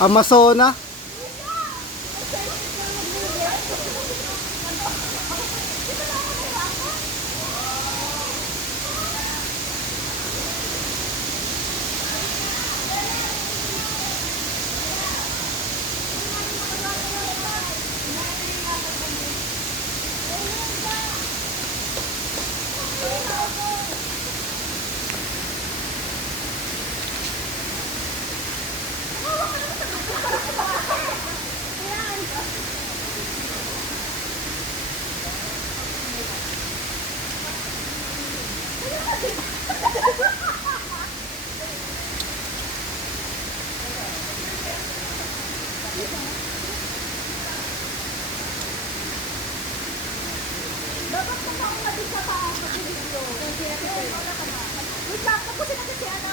Amazona. Dapat kung ako na din sa taas sa video. Wait lang, tapusin natin si Ana.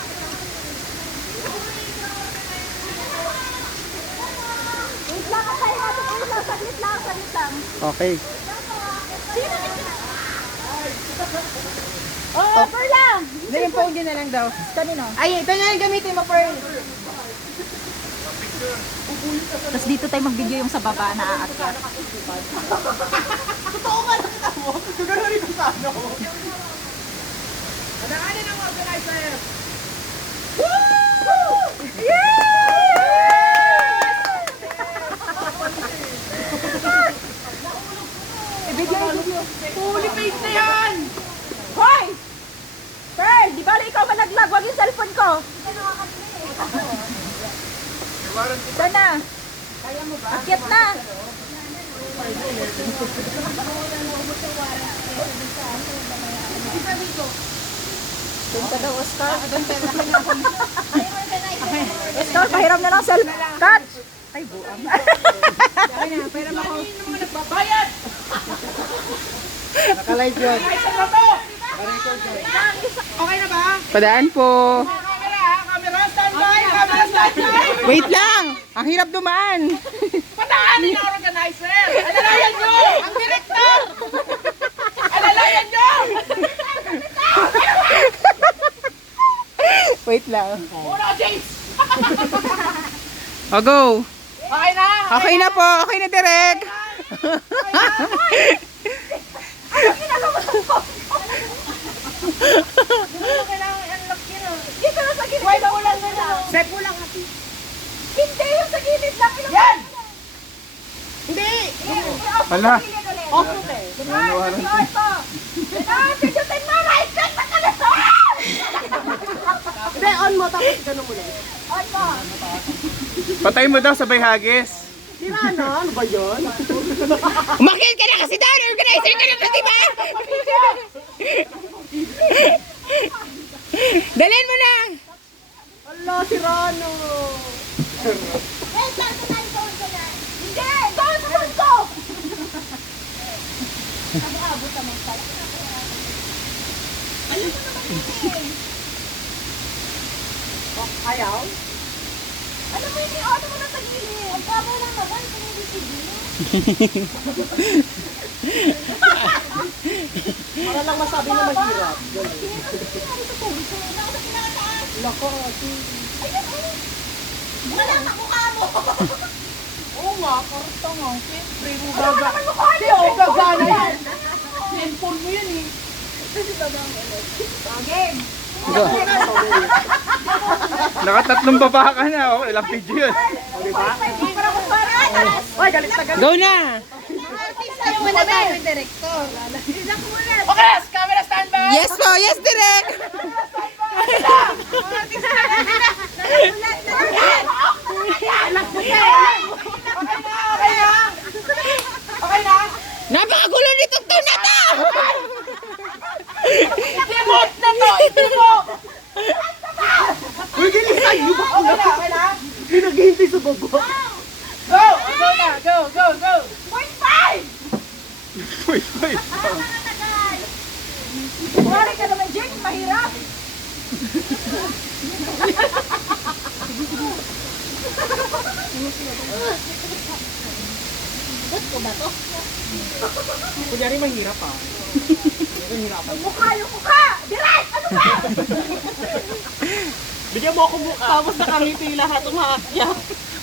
Wait lang, antayin natin. Wait lang, saglit lang, saglit lang. Okay. Sino? Oh, Pearl lang! Hindi, yung phone yun na lang daw. Kanino? Ay, ito na yung gamitin mo, Pearl. Tapos dito tayo mag-video yung sa baba na aakyat. Totoo ka na mo. Gagawin ko sa ano. Anaanin ang organizer. Woo! Ibigay yung video. Fully paid na yan! Hoy! Pearl, di ba ikaw malaglag? Wag yung cellphone ko. Ito na. Akyat na. Doon ka daw, Oscar. Oscar, pahiram na lang cellphone. Cut! Ay, buang. Pera ako. Nagbabayad! Nakalive yun. Ay, sa to! Okay na ba? Padaan po. Camera, ha? Camera, standby! Camera, standby! Wait lang! Ang hirap dumaan. Pataanin ang organizer! Alalayan nyo! Ang director! Alalayan nyo! Wait lang. Una ka, James! O, go! Okay na! Okay na po. Okay na, Direk. Dito na sa gilid. Wait, ulan na lang. Set mo lang. Hindi, yung sa gilid lang. Yan! Hindi! Hala. Off mo, te. Hindi, on mo, tapos gano'n mo lang. Patay mo daw sabay hagis. Sira na? Ano ba yun? Umakyat ka na kasi daw. Organizer ka na ba, diba? Dalhin mo na. Ala, si Rano. Hindi! Doon sa phone ko! Ayaw? Ano mo yung auto mo na sa gilid? Ang babo lang naman kung hindi sige. Para lang masabi na mahirap. Lako, ati. Wala na mukha mo! Oo nga, karta nga. Siyempre, mo Ano gaga. naman mukha Hindi, niyo? oh, gagana yan. Cellphone mo yan eh. Game! Nakatatlong baba ka na. Oh, ilang video yun. Para kung paraan! Ay, galit na galit. Go na. Tayo mo na ba? Director. Okay, camera standby. Yes po. Yes, Direk. Okay na? Napakagulo nitong tune na to. Remote na to! I-remote! Uy, gilisan niyo ba? Okay na, okay na? Hindi naghihintay sa baba. Go! Go na! Go, go, go! Point five! Wait, wait. Wala ka naman, Jake. Mahirap. Ba't ko ba to? Kunyari mahirap ah. Yung mukha, yung mukha! Direct! Ano ba? Bigyan mo ako mukha. Tapos nakangiti lahat umaakya.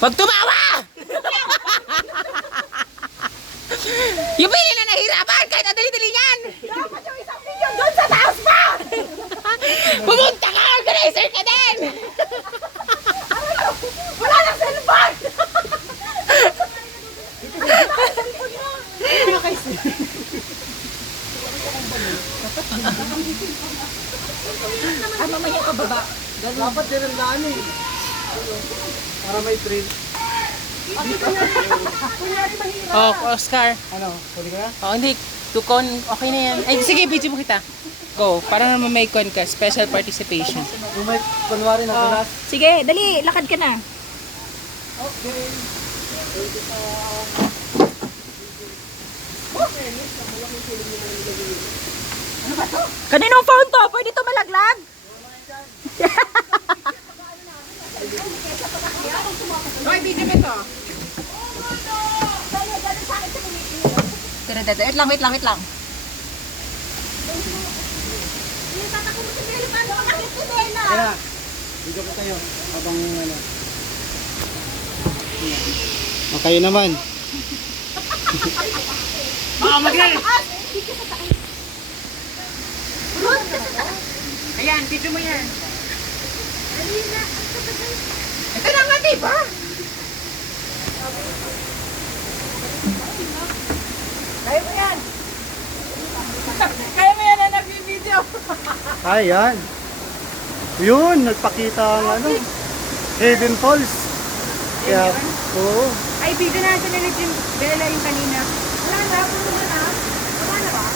Huwag tumawa! Yung pili na nahirapan kahit ang dali-dali yan! Dapat yung isang milyon doon sa taas pa! Pumunta ka! Organizer ka din! Wala nang cellphone! Ay, mamaya ka baba. Dapat din ang daan eh. Para may trail. Oh, Oscar. Ano? Pwede ka na? Oh, hindi. Tukon. Okay na yan. Ay, sige, video mo kita. Go. Para naman may con ka. Special participation. Kung may kunwari na dulas. Sige, dali, lakad ka na. Kaninong phone to? Pwede to malaglag? Hoy, video mo ito. Wait lang, wait lang, wait lang. Kaya, video ko kayo. Habang ano. Okay naman. Ayan, video mo yan. Ito na nga, diba? Kaya mo yan. Kaya mo yan na nag-video. Ay, yan. Yun, nagpakita ang ano. Hidden Falls. Kaya, oo. Ay, video na natin ulit yung Bella yung kanina. Wala na, puno na. Wala na ba?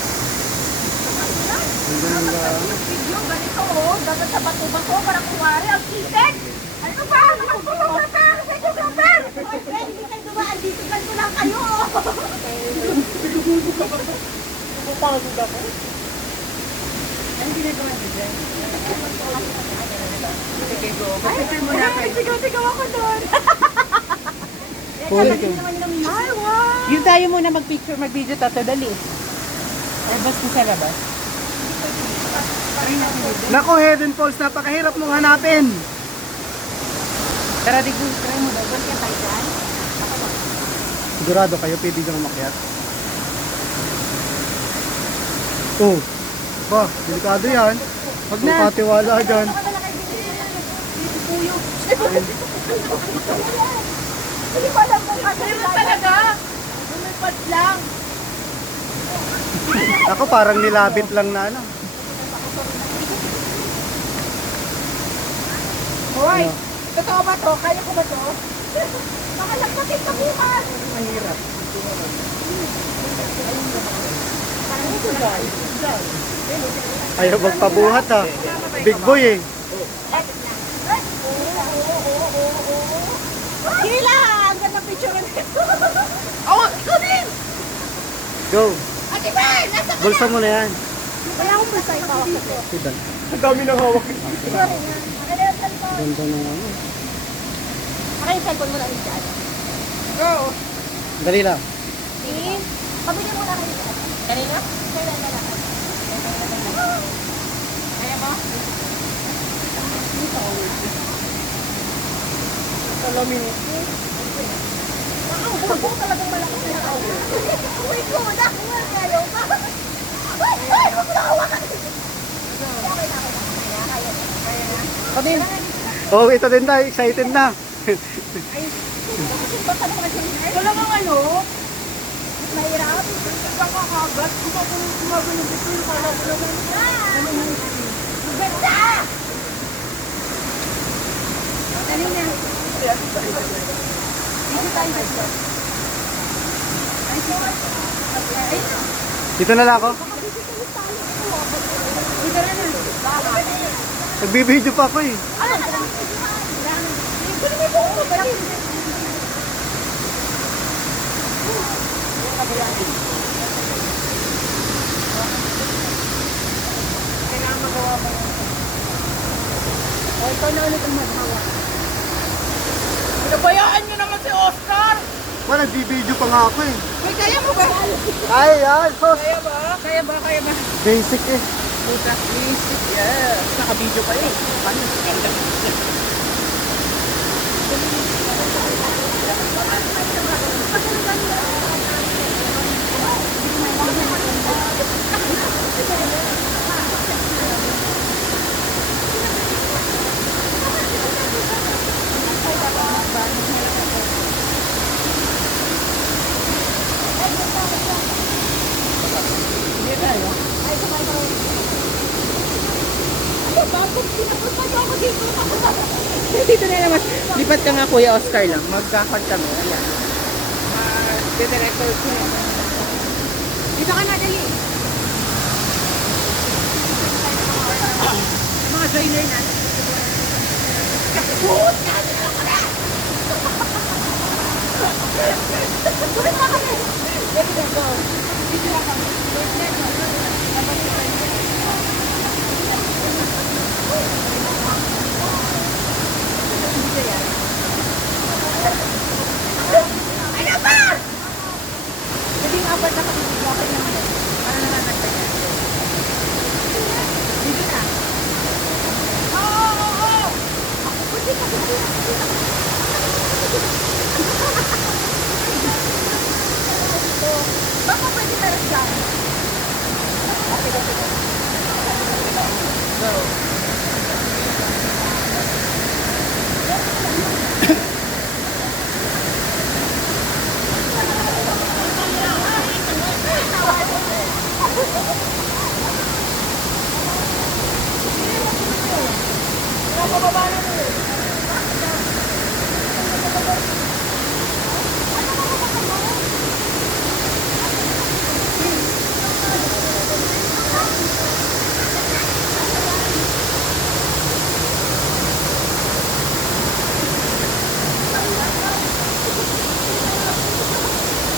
Ang ganda. Video, ganito oh. Dapat sa bato-bato, parang kuwari, ang kisig. Ano ba? Nakapulong ka! Videographer! Ay, friend, hindi kayo dumaan dito. Ganito lang kayo. Napapagod ako. Picture mo na kayo. Sigaw-sigaw ako doon. Huli ko. Ay, wow. Yung tayo muna mag-picture, mag-video tato, dali. Ay, basta sa labas. Nako, Hidden Falls, napakahirap mong hanapin. Tara, digo, try mo daw. Sigurado kayo, pwede kang umakyat. Oh, ba, delikado yan. Huwag na. patiwala dyan. Hindi ko alam kung ano talaga. Lumipad lang. Ako parang nilabit lang na ano. Hoy, Ano? totoo ba to? Kaya ko ba to? Makalagpatin ka bukas. Mahirap. Ayaw magpabuhat ha. Big boy eh. Kila! Ang ganda picture nito. Oh, ikaw din! Go. Ate Ben! Nasa ka Bulsa mo na yan. Wala akong bulsa yung hawak ko. Sidan. Ang dami ng hawak. Ganda ng ano. Saka yung cellphone mo lang yung dyan. Go! Dali lang. See? Pabili mo na kayo dyan. Kanina? Kailan na lang. Kaya mo? Ako talagang malaki na ako. Uy ko, nakuha kayo. Uy, uy, huwag mo na hawakan. Patin. Oh, ito din tayo. Excited na. Wala kang ano? Mahirap. Kakakagat. Gumagano dito yung kala ko naman. Ang ganda! Dali na. Dito tayo dito. Dito na lang ako. Dito na na. Nagbibideo pa ako eh. Ano? Kunin mo yung buhok mo. Dali. Kailangan magawa mo. O, ikaw na ulit ang maghawa. Pinabayaan nyo naman si Oscar! Wala, nagbibideo pa nga ako eh. Uy, kaya mo ba? Ay, yan. Sos. Kaya ba? Kaya ba? Kaya ba? Basic eh. Puta, please. Yes. Naka-video pa eh. Ano? Dito na naman. Lipat ka nga Kuya Oscar lang. Magkakon kami. Ayan. Director ko na. Dito ka na, dali. Mga joiner na. Dali na, go. Dito na kami.